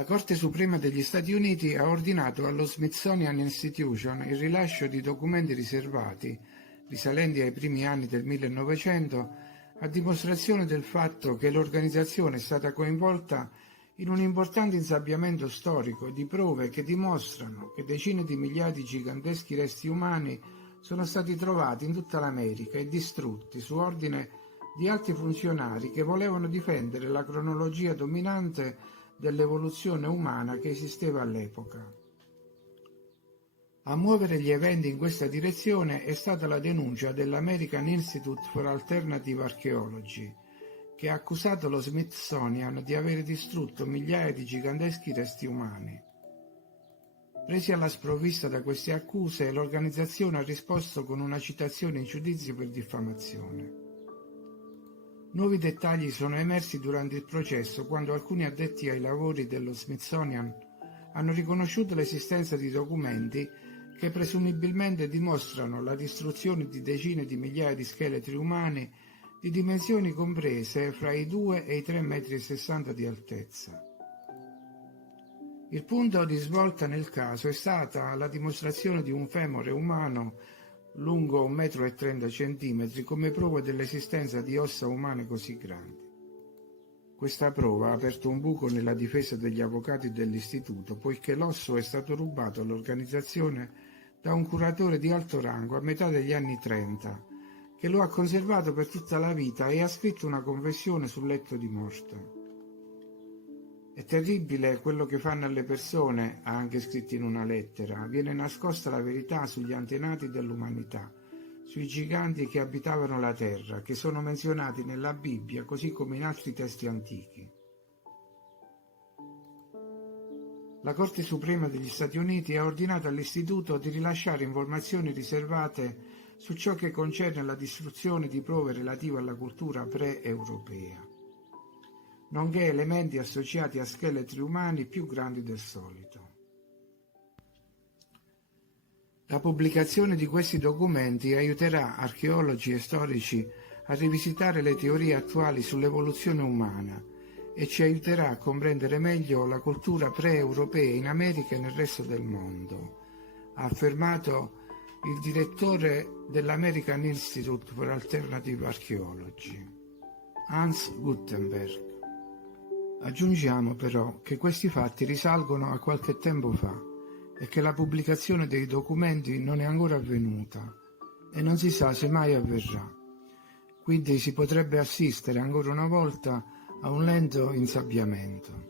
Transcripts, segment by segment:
La Corte Suprema degli Stati Uniti ha ordinato allo Smithsonian Institution il rilascio di documenti riservati, risalenti ai primi anni del 1900, a dimostrazione del fatto che l'organizzazione è stata coinvolta in un importante insabbiamento storico di prove che dimostrano che decine di migliaia di giganteschi resti umani sono stati trovati in tutta l'America e distrutti su ordine di alti funzionari che volevano difendere la cronologia dominante dell'evoluzione umana che esisteva all'epoca. A muovere gli eventi in questa direzione è stata la denuncia dell'American Institute for Alternative Archaeology, che ha accusato lo Smithsonian di avere distrutto migliaia di giganteschi resti umani. Presi alla sprovvista da queste accuse, l'organizzazione ha risposto con una citazione in giudizio per diffamazione. Nuovi dettagli sono emersi durante il processo quando alcuni addetti ai lavori dello Smithsonian hanno riconosciuto l'esistenza di documenti che presumibilmente dimostrano la distruzione di decine di migliaia di scheletri umani di dimensioni comprese fra i 2 e i 3,60 m di altezza. Il punto di svolta nel caso è stata la dimostrazione di un femore umano lungo 1,30 m come prova dell'esistenza di ossa umane così grandi. Questa prova ha aperto un buco nella difesa degli avvocati dell'istituto, poiché l'osso è stato rubato all'organizzazione da un curatore di alto rango a metà degli anni 30, che lo ha conservato per tutta la vita e ha scritto una confessione sul letto di morte. È terribile quello che fanno alle persone, ha anche scritto in una lettera. Viene nascosta la verità sugli antenati dell'umanità, sui giganti che abitavano la terra, che sono menzionati nella Bibbia così come in altri testi antichi. La Corte Suprema degli Stati Uniti ha ordinato all'Istituto di rilasciare informazioni riservate su ciò che concerne la distruzione di prove relative alla cultura pre-europea, nonché elementi associati a scheletri umani più grandi del solito. La pubblicazione di questi documenti aiuterà archeologi e storici a rivisitare le teorie attuali sull'evoluzione umana e ci aiuterà a comprendere meglio la cultura pre-europea in America e nel resto del mondo, ha affermato il direttore dell'American Institute for Alternative Archaeology, Hans Guttenberg. Aggiungiamo però che questi fatti risalgono a qualche tempo fa e che la pubblicazione dei documenti non è ancora avvenuta e non si sa se mai avverrà. Quindi si potrebbe assistere ancora una volta a un lento insabbiamento.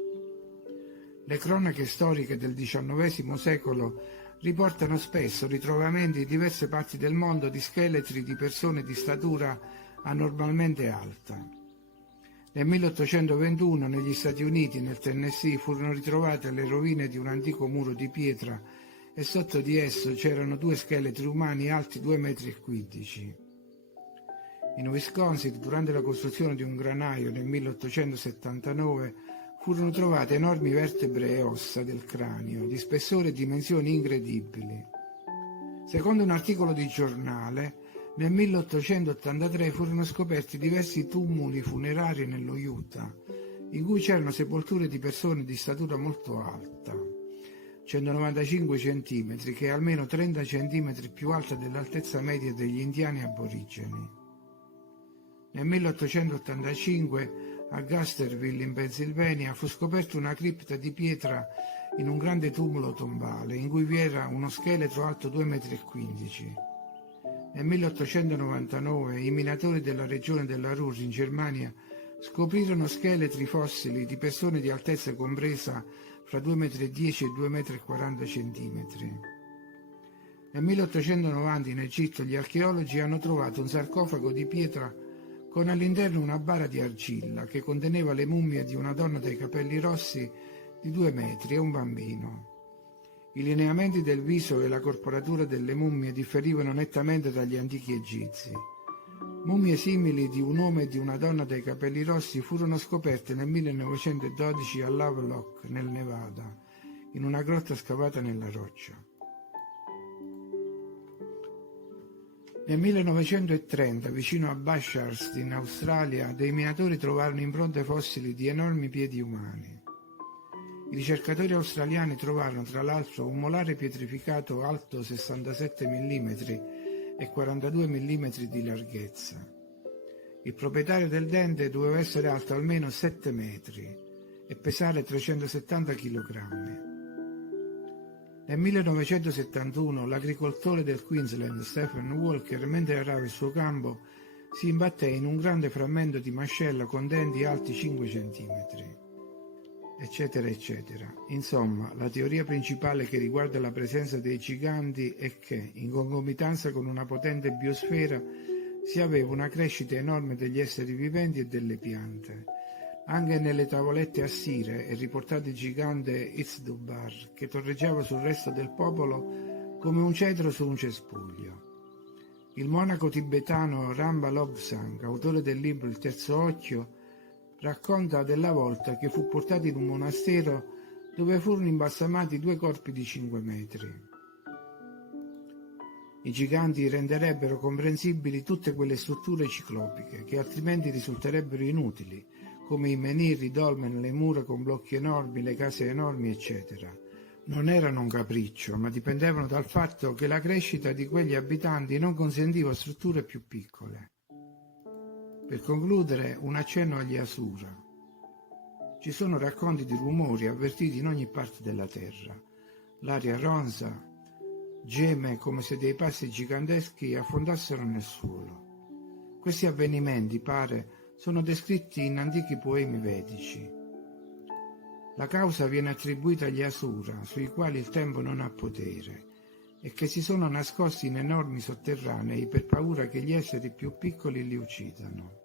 Le cronache storiche del XIX secolo riportano spesso ritrovamenti in diverse parti del mondo di scheletri di persone di statura anormalmente alta. Nel 1821 negli Stati Uniti, nel Tennessee, furono ritrovate le rovine di un antico muro di pietra e sotto di esso c'erano 2 scheletri umani alti 2,15 m. In Wisconsin, durante la costruzione di un granaio nel 1879, furono trovate enormi vertebre e ossa del cranio, di spessore e dimensioni incredibili. Secondo un articolo di giornale, nel 1883 furono scoperti diversi tumuli funerari nello Utah, in cui c'erano sepolture di persone di statura molto alta, 195 cm, che è almeno 30 cm più alta dell'altezza media degli indiani aborigeni. Nel 1885 a Gusterville in Pennsylvania fu scoperta una cripta di pietra in un grande tumulo tombale in cui vi era uno scheletro alto 2,15 m. Nel 1899 i minatori della regione della Ruhr in Germania scoprirono scheletri fossili di persone di altezza compresa fra 2,10 m e 2,40 m. Nel 1890 in Egitto gli archeologi hanno trovato un sarcofago di pietra con all'interno una bara di argilla che conteneva le mummie di una donna dai capelli rossi di 2 metri e un bambino. I lineamenti del viso e la corporatura delle mummie differivano nettamente dagli antichi egizi. Mummie simili di un uomo e di una donna dai capelli rossi furono scoperte nel 1912 a Lovelock, nel Nevada, in una grotta scavata nella roccia. Nel 1930, vicino a Bathurst, in Australia, dei minatori trovarono impronte fossili di enormi piedi umani. I ricercatori australiani trovarono tra l'altro un molare pietrificato alto 67 mm e 42 mm di larghezza. Il proprietario del dente doveva essere alto almeno 7 metri e pesare 370 kg. Nel 1971 l'agricoltore del Queensland Stephen Walker, mentre arava il suo campo, si imbatté in un grande frammento di mascella con denti alti 5 cm, eccetera, eccetera. Insomma, la teoria principale che riguarda la presenza dei giganti è che, in concomitanza con una potente biosfera, si aveva una crescita enorme degli esseri viventi e delle piante. Anche nelle tavolette assire è riportato il gigante Itzdubar, che torreggiava sul resto del popolo come un cedro su un cespuglio. Il monaco tibetano Ramba Lobsang, autore del libro Il Terzo Occhio, racconta della volta che fu portato in un monastero dove furono imbalsamati 2 corpi di 5 metri. I giganti renderebbero comprensibili tutte quelle strutture ciclopiche che altrimenti risulterebbero inutili, come i menhir, i dolmen, le mura con blocchi enormi, le case enormi, eccetera. Non erano un capriccio, ma dipendevano dal fatto che la crescita di quegli abitanti non consentiva strutture più piccole. Per concludere, un accenno agli Asura. Ci sono racconti di rumori avvertiti in ogni parte della terra. L'aria ronza geme come se dei passi giganteschi affondassero nel suolo. Questi avvenimenti, pare, sono descritti in antichi poemi vedici. La causa viene attribuita agli Asura, sui quali il tempo non ha potere, e che si sono nascosti in enormi sotterranei per paura che gli esseri più piccoli li uccidano.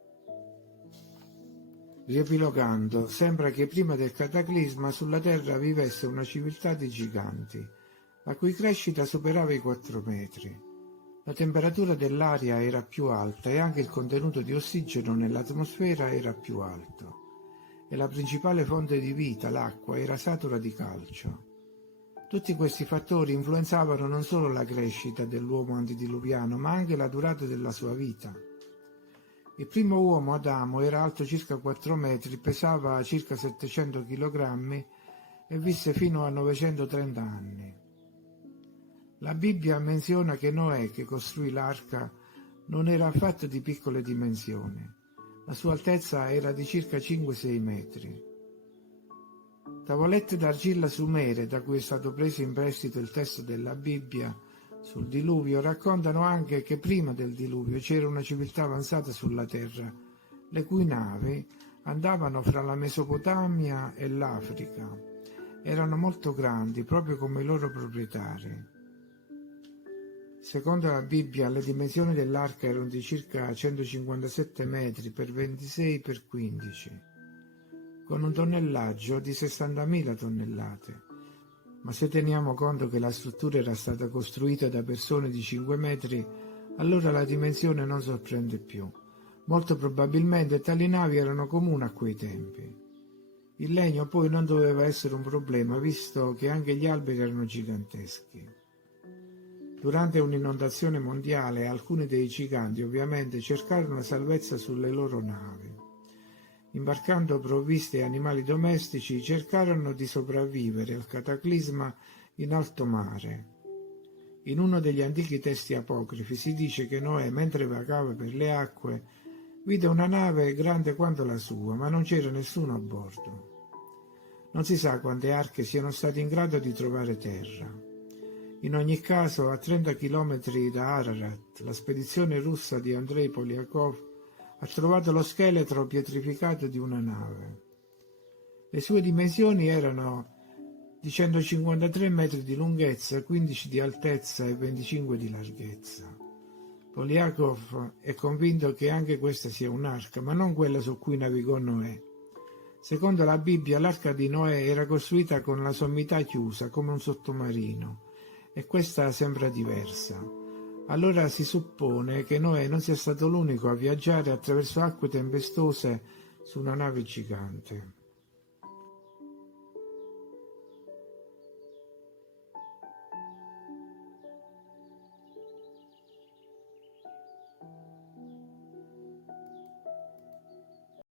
Riepilogando, sembra che prima del cataclisma sulla Terra vivesse una civiltà di giganti, la cui crescita superava i 4 metri. La temperatura dell'aria era più alta e anche il contenuto di ossigeno nell'atmosfera era più alto. E la principale fonte di vita, l'acqua, era satura di calcio. Tutti questi fattori influenzavano non solo la crescita dell'uomo antediluviano, ma anche la durata della sua vita. Il primo uomo, Adamo, era alto circa 4 metri, pesava circa 700 kg e visse fino a 930 anni. La Bibbia menziona che Noè, che costruì l'arca, non era affatto di piccole dimensioni. La sua altezza era di circa 5-6 metri. Tavolette d'argilla sumere, da cui è stato preso in prestito il testo della Bibbia sul diluvio, raccontano anche che prima del diluvio c'era una civiltà avanzata sulla terra, le cui navi andavano fra la Mesopotamia e l'Africa. Erano molto grandi, proprio come i loro proprietari. Secondo la Bibbia, le dimensioni dell'arca erano di circa 157 metri per 26 per 15, con un tonnellaggio di 60.000 tonnellate. Ma se teniamo conto che la struttura era stata costruita da persone di 5 metri, allora la dimensione non sorprende più. Molto probabilmente tali navi erano comuni a quei tempi. Il legno poi non doveva essere un problema, visto che anche gli alberi erano giganteschi. Durante un'inondazione mondiale, alcuni dei giganti ovviamente cercarono salvezza sulle loro navi. Imbarcando provviste e animali domestici, cercarono di sopravvivere al cataclisma in alto mare. In uno degli antichi testi apocrifi si dice che Noè, mentre vagava per le acque, vide una nave grande quanto la sua, ma non c'era nessuno a bordo. Non si sa quante arche siano state in grado di trovare terra. In ogni caso, a 30 km da Ararat, la spedizione russa di Andrei Polyakov ha trovato lo scheletro pietrificato di una nave. Le sue dimensioni erano di 153 metri di lunghezza, 15 di altezza e 25 di larghezza. Polyakov è convinto che anche questa sia un'arca, ma non quella su cui navigò Noè. Secondo la Bibbia, l'arca di Noè era costruita con la sommità chiusa, come un sottomarino, e questa sembra diversa. Allora si suppone che Noè non sia stato l'unico a viaggiare attraverso acque tempestose su una nave gigante.